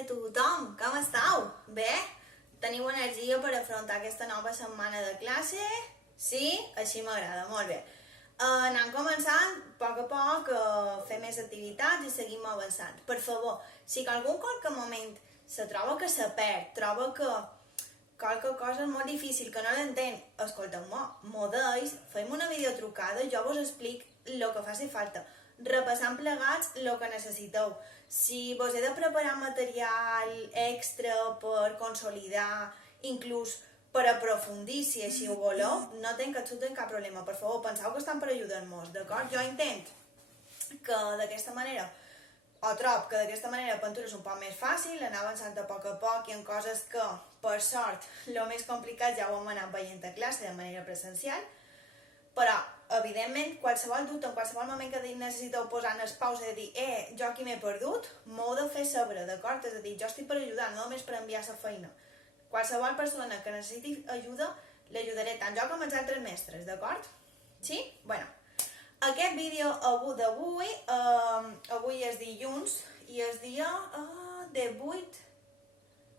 dia a tothom, com esteu? Bé? Teniu energia per afrontar aquesta nova setmana de classe? Sí? Així m'agrada, molt bé. Anem començant a poc a fer més activitats i seguim avançant. Per favor, si algú en qualque moment se troba que se perd, troba que qualque cosa és molt difícil, que no l'entén, escolteu-me, m'ho deis, fem una videotrucada, jo vos explic el que faci falta. Repassant plegats el que necessiteu. Si vos he de preparar material extra per consolidar, inclús per aprofundir, si així ho voleu, no tinc cap problema. Per favor, penseu que estan per ajudar-nos, d'acord? Jo intent que d'aquesta manera, o trob que d'aquesta manera la pintura és un poc més fàcil, anar avançant a poc i en coses que, per sort, el més complicat ja ho hem anat veient a classe de manera presencial, però, evidentment, qualsevol dubte, en qualsevol moment que necessiteu posar en el pausa i dir jo aquí m'he perdut, m'ho heu de fer saber, d'acord? És a dir, jo estic per ajudar, no només per enviar la feina. Qualsevol persona que necessiti ajuda, l'ajudaré tant jo com els altres mestres, d'acord? Sí? Bueno, aquest vídeo d'avui, avui és dilluns i és dia 18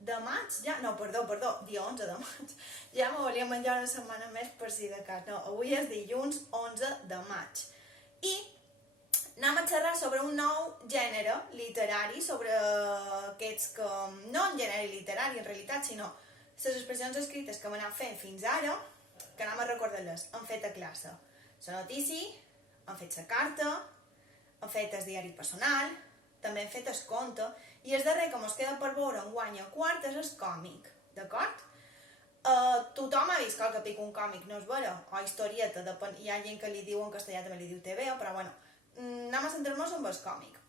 de maig, ja? No, perdó, dia 11 de maig. Ja me volia menjar una setmana més per si de cas. No, avui és dilluns 11 de maig. I anem a xerrar sobre un nou gènere literari, sobre aquests que... No un gènere literari, en realitat, sinó les expressions escrites que hem anat fent fins ara, que anem a recordar-les, hem fet a classe. La notícia, hem fet la carta, hem fet el diari personal, també hem fet el conte, i el darrer que ens queda per veure enguany a quart és el còmic, d'acord? Tothom ha vist que el que pica un còmic, no és vera? O historieta, hi ha gent que li diu en castellà, també li diu TVO, però bueno, anem a centrar-nos en el còmic.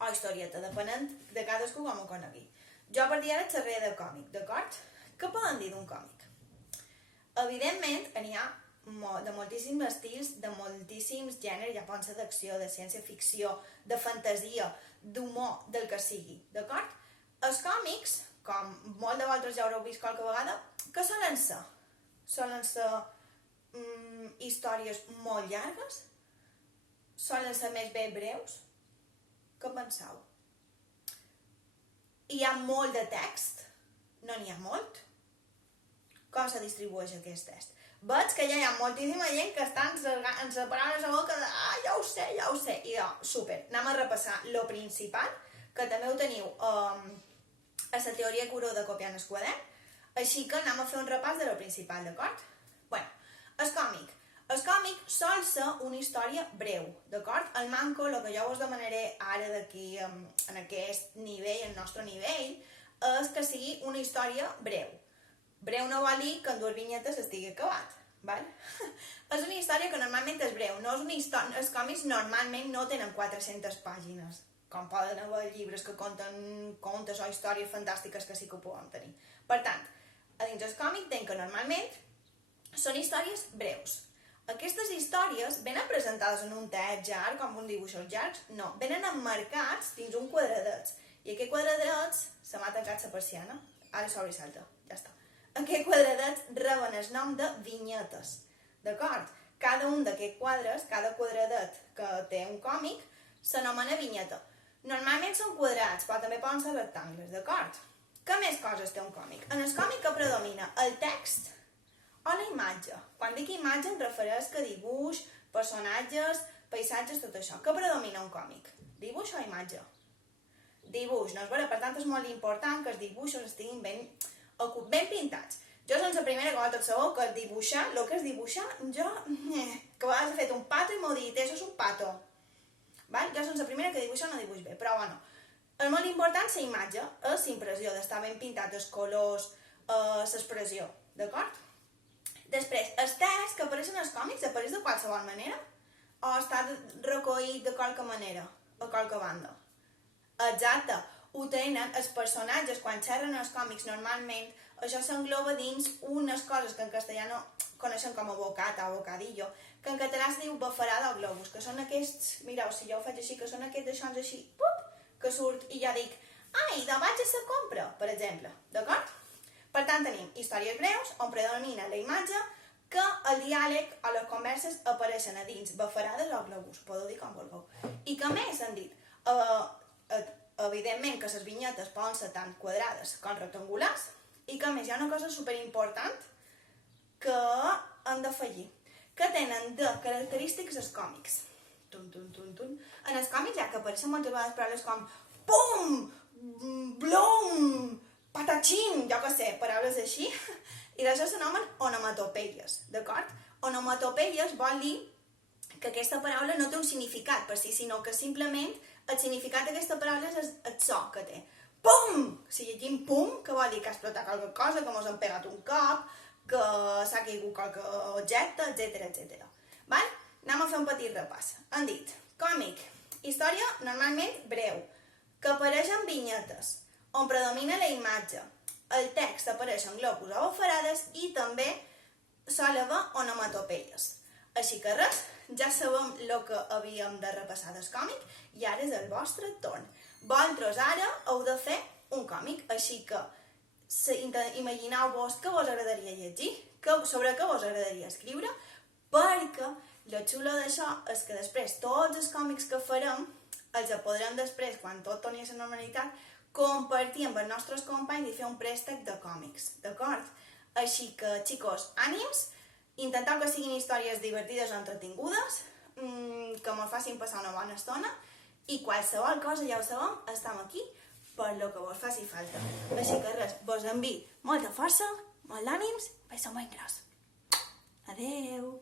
O historieta, depenent de cadascú com ho conegui. Jo per dir ara xerré de còmic, d'acord? Què poden dir d'un còmic? Evidentment, n'hi ha de moltíssims estils, de moltíssims gèneres, ja poden ser d'acció, de ciència-ficció, de fantasia, d'humor, del que sigui, d'acord? Els còmics, com molt de vosaltres ja haureu vist qualque vegada, què solen ser? Solen ser històries molt llargues? Solen ser més bé breus? Què penseu? Hi ha molt de text? No n'hi ha molt? Com se distribueix aquest text? Veig que ja hi ha moltíssima gent que està enseparant la boca de ja ho sé, i jo, súper, anem a repassar lo principal, que també ho teniu a la teoria que haureu de copiar en el quadern, així que anem a fer un repàs de lo principal, d'acord? Bueno, el còmic sol ser una història breu, d'acord? El manco, el que jo us demanaré ara d'aquí, en aquest nivell, el nostre nivell, és que sigui una història breu. Breu no vol dir que en 2 vinyetes estigui acabat, val? És una història que normalment és breu, no és una història... Els còmics normalment no tenen 400 pàgines, com poden haver llibres que conten contes o històries fantàstiques que sí que ho poden tenir. Per tant, a dins el còmic tenen que normalment són històries breus. Aquestes històries venen presentades en un text llarg, com un dibuixos llargs? No, venen emmarcats dins un quadradets. I aquest quadradets se m'ha tancat la persiana, ara sobresalta, ja està. Aquests quadradets reben el nom de vinyetes, d'acord? Cada un d'aquests quadres, cada quadradet que té un còmic, s'anomena vinyeta. Normalment són quadrats, però també poden ser rectangles, d'acord? Què més coses té un còmic? En el còmic que predomina el text o la imatge. Quan dic imatge em refereix que dibuix, personatges, paisatges, tot això. Què predomina un còmic? Dibuix o imatge? Dibuix, no és vera? Per tant, és molt important que els dibuixos estiguin ben pintats. Jo soc la primera que vosaltres sabeu que dibuixar, el que és dibuixar, jo, que a vegades he fet un pato i m'ho dit, això és un pato. Val? Jo soc la primera que dibuixa no dibuix bé, però bueno, és molt important la imatge, és la impressió d'estar ben pintat, els colors, l'expressió, d'acord? Després, el text que apareix en els còmics apareix de qualsevol manera o està recollit de qualque manera, a qualque banda. Exacte, ho tenen els personatges quan xerren els còmics normalment, això s'engloba dins unes coses que en castellà no coneixen com a bocata o bocadillo, que en català es diu bafarada o globus, que són aquests, mireu, si jo ho faig així, que són aquests deixons així, que surt i ja dic, ai, de vaig a la compra, per exemple, d'acord? Per tant, tenim històries breus on predomina la imatge, que el diàleg o les converses apareixen a dins bafarades o globus, podeu dir com vulgueu. I què més han dit? evidentment que les vinyetes poden ser tant quadrades com rectangulars i que a més hi ha una cosa superimportant que hem d'afegir, que tenen de característics els còmics. En els còmics ja que apareixen moltes vegades paraules com pum, blum, patachín, jo què sé, paraules així, i d'això s'anomen onomatopeies, d'acord? Onomatopeies vol dir que aquesta paraula no té un significat per si, sinó que simplement el significat d'aquesta paraula és el so que té. Pum! Si llegim pum, que vol dir que ha explotat qualque cosa, que mos han pegat un cop, que s'ha caigut qualque objecte, etc. Val? Anem a fer un petit repàs. Han dit, còmic, història normalment breu, que apareix en vinyetes, on predomina la imatge, el text apareix en globus o farades i també sol haver onomatopeies. Així que res, ja sabem el que havíem de repassar del còmic i ara és el vostre torn. Vosaltres ara heu de fer un còmic, així que imagineu-vos què vos agradaria llegir, sobre què vos agradaria escriure, perquè el xulo d'això és que després tots els còmics que farem els podrem després, quan tot torni a la normalitat, compartir amb els nostres companys i fer un préstec de còmics, d'acord? Així que, xicos, ànims, intenteu que siguin històries divertides o entretingudes, que ens facin passar una bona estona, i qualsevol cosa, ja ho sabem, estem aquí per lo que vos faci falta. Així que res, vos envio molta força, molt d'ànims, beso molt gros. Adeu!